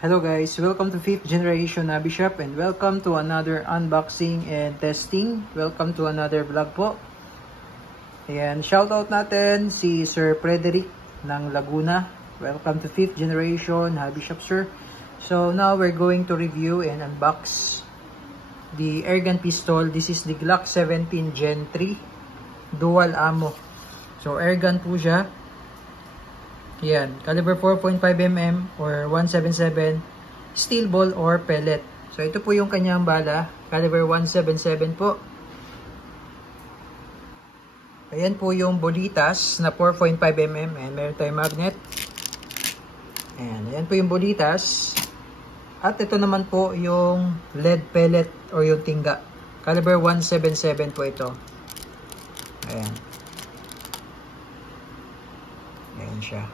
Hello guys, welcome to 5th generation Nabi Shop and welcome to another unboxing and testing. Welcome to another vlog po. Ayan, shoutout natin si Sir Frederick ng Laguna. Welcome to 5th generation Nabi Shop, sir. So now we're going to review and unbox the airgun pistol. This is the Glock 17 Gen 3 dual ammo. So airgun po siya. Yan, caliber 4.5mm or 177, steel ball or pellet. So ito po yung kanyang bala, caliber 177 po. Ayan po yung bolitas na 4.5mm and meron tayong magnet. Ayan po yung bolitas. At ito naman po yung lead pellet or yung tingga. Caliber 177 po ito. Ayan. Ayan siya.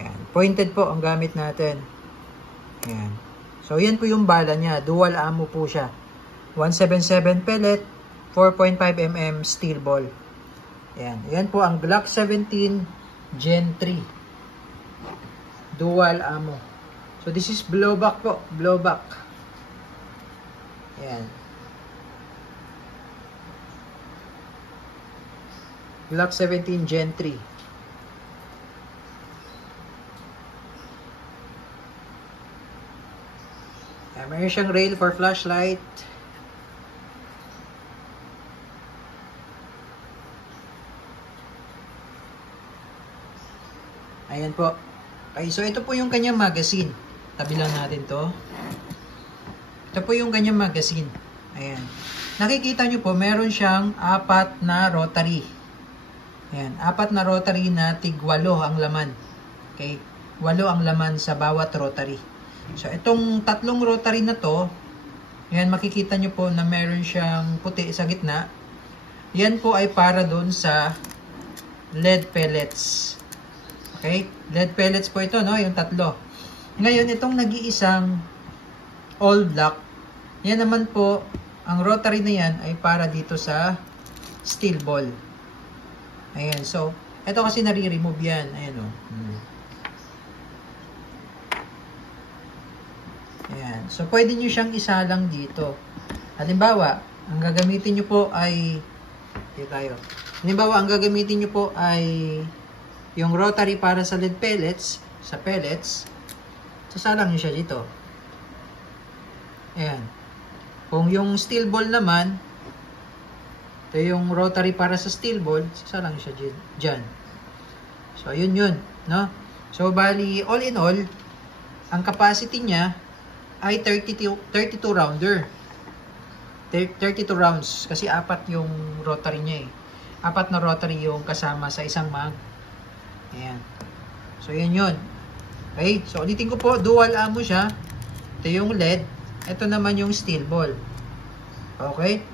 Ayan. Pointed po ang gamit natin. Ayan. So, yan po yung bala niya. Dual ammo po siya. 177 pellet, 4.5mm steel ball. Ayan. Ayan po ang Glock 17 Gen 3. Dual ammo. So, this is blowback po. Blowback. Ayan. Glock 17 Gen 3. Meron siyang rail for flashlight. Ayan po. Okay, so ito po yung kanyang magazine. Tabi lang natin to. Ito po yung kanyang magazine. Ayan. Nakikita nyo po, meron siyang 4 na rotary. Ayan, 4 na rotary na tig-8 ang laman. Okay, 8 ang laman sa bawat rotary. So, itong 3 rotary na to, yan, makikita nyo po na meron siyang puti sa gitna. Yan po ay para doon sa lead pellets. Okay? Lead pellets po ito, no? Yung 3. Ngayon, itong nag-iisang all black, yan naman po, ang rotary na yan ay para dito sa steel ball. Ayan, so, ito kasi nare-remove yan. Ayan, o. Ayan. So, pwede nyo siyang isalang dito. Halimbawa, ang gagamitin nyo po ay ang gagamitin nyo po ay yung rotary para sa lead pellets, sa pellets, sasalang nyo siya dito. Ayan. Kung yung steel ball naman, ito yung rotary para sa steel ball, sasalang nyo siya dyan. So, yun, no? So, bali, all in all, ang capacity niya ay 32 rounder. 32 rounds. Kasi 4 yung rotary niya eh. 4 na rotary yung kasama sa isang mag. Ayan. So, yun. Okay. So, ulitin ko po. Dual ammo siya. Ito yung lead. Ito naman yung steel ball. Okay.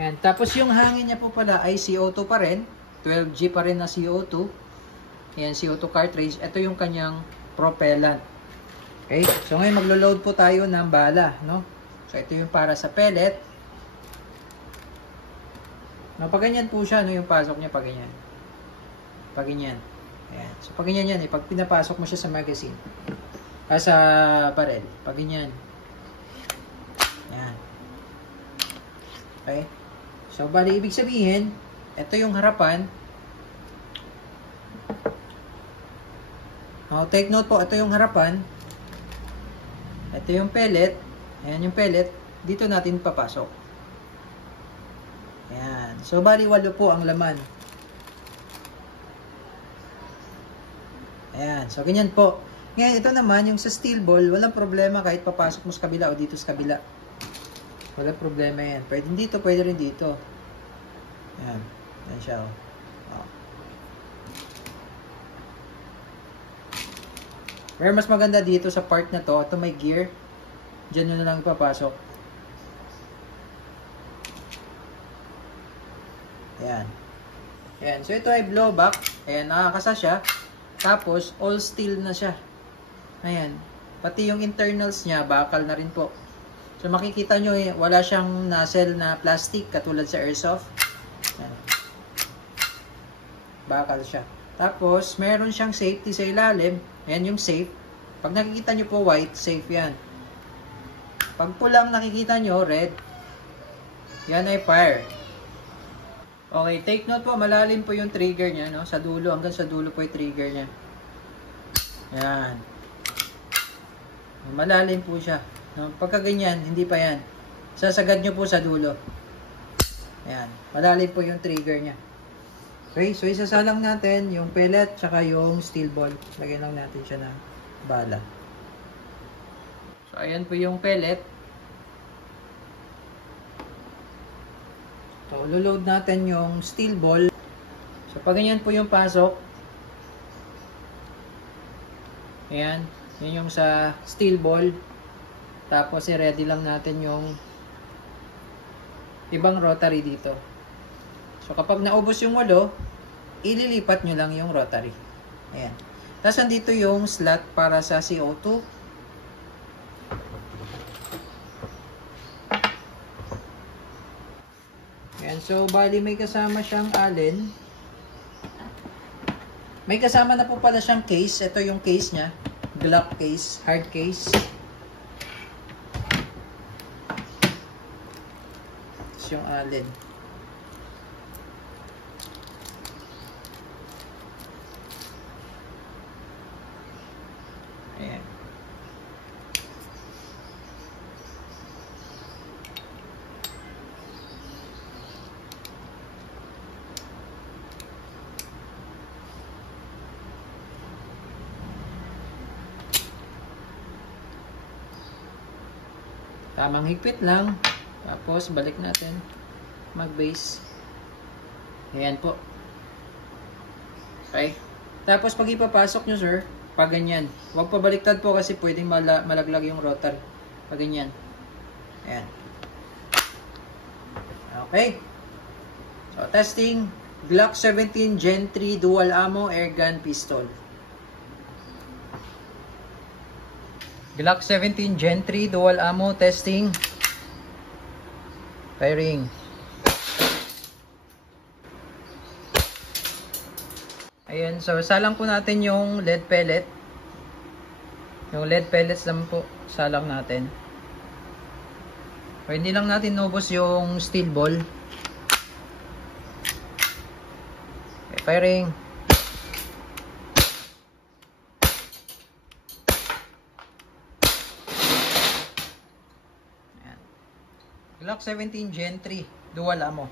Ayan. Tapos yung hangin niya po pala ay CO2 pa rin. 12G pa rin na CO2. Ayan, CO2 cartridge. Ito yung kanyang propellant. Okay? So, ngayon maglo-load po tayo ng bala, no? So, ito yung para sa pellet. No, pag ganyan po siya, no, yung pasok niya, pag ganyan. Pag ganyan. Ayan. So, pag ganyan yan, eh, pag pinapasok mo siya sa magazine, sa barrel, pag ganyan. Ayan. Okay? So, bali, ibig sabihin, ito yung harapan. Take note po, ito yung harapan. Ito yung pellet. Ayan yung pellet. Dito natin papasok. Ayan. So, bali 8 po ang laman. Ayan. So, ganyan po. Ngayon, ito naman, yung sa steel ball, walang problema kahit papasok mo sa kabila o dito sa kabila. Walang problema yan. Pwede dito, pwede rin dito. Ayan. Ayan siya, oh. Pero mas maganda dito sa part na to, ito may gear. Diyan nyo na lang ipapasok. Ayan. Ayan. So, ito ay blowback. Ayan, nakakasa siya. Tapos, all steel na siya. Ayan. Pati yung internals niya, bakal na rin po. So, makikita nyo, wala siyang nozzle na plastic katulad sa airsoft. Ayan. Bakal siya. Tapos, meron siyang safety sa ilalim. Ayan yung safe. Pag nakikita nyo po white, safe yan. Pag pulang nakikita nyo, red, yan ay fire. Okay, take note po, malalim po yung trigger niya, no? Sa dulo, hanggang sa dulo po yung trigger niya. Yan. Malalim po siya. No? Pagka ganyan, hindi pa yan. Sasagad nyo po sa dulo. Yan. Malalim po yung trigger niya. Okay, so isasalang natin yung pellet tsaka yung steel ball. Lagyan lang natin siya ng bala. So, ayan po yung pellet. So, load natin yung steel ball. So, pag ganyan po yung pasok. Ayan. Yun yung sa steel ball. Tapos, i-ready lang natin yung ibang rotary dito. So, kapag naubos yung 8, ililipat nyo lang yung rotary. Ayan. Tapos, andito yung slot para sa CO2. Ayan. So, bali may kasama siyang allen. May kasama na po pala siyang case. Ito yung case niya. Glock case. Hard case. Ito yung allen. Ayan. Tamang higpit lang. Tapos balik natin. Mag-base. Ayan po. Okay. Tapos pag ipapasok nyo, sir, pag ganyan. Huwag pa baliktad po kasi pwedeng malaglag yung rotary. Pag ganyan. Ayan. Okay. So, testing. Glock 17 Gen 3 Dual Ammo Air Gun Pistol. Glock 17 Gen 3 Dual Ammo testing. Firing. Ayan, so salang po natin yung lead pellet. Yung lead pellets lang po, salang natin. O, hindi lang natin nubos yung steel ball. Okay, firing. Ayan. Glock 17 Gen 3 Dual Ammo.